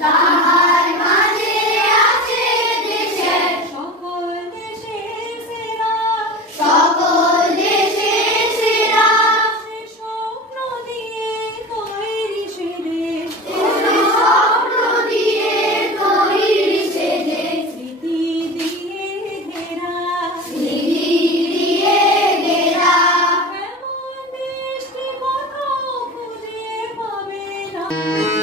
তাহার মাঝে আছে দেশের সকল দেশের সেরা সকল দেশের সেরা সে স্বপ্ন দিয়ে তৈরি সে দেশ স্বপ্ন দিয়ে তৈরি সে দেশ স্মৃতি দিয়ে ঘেরা স্মৃতি দিয়ে ঘেরা এমন দেশটি কোথাও খুঁজে পাবে না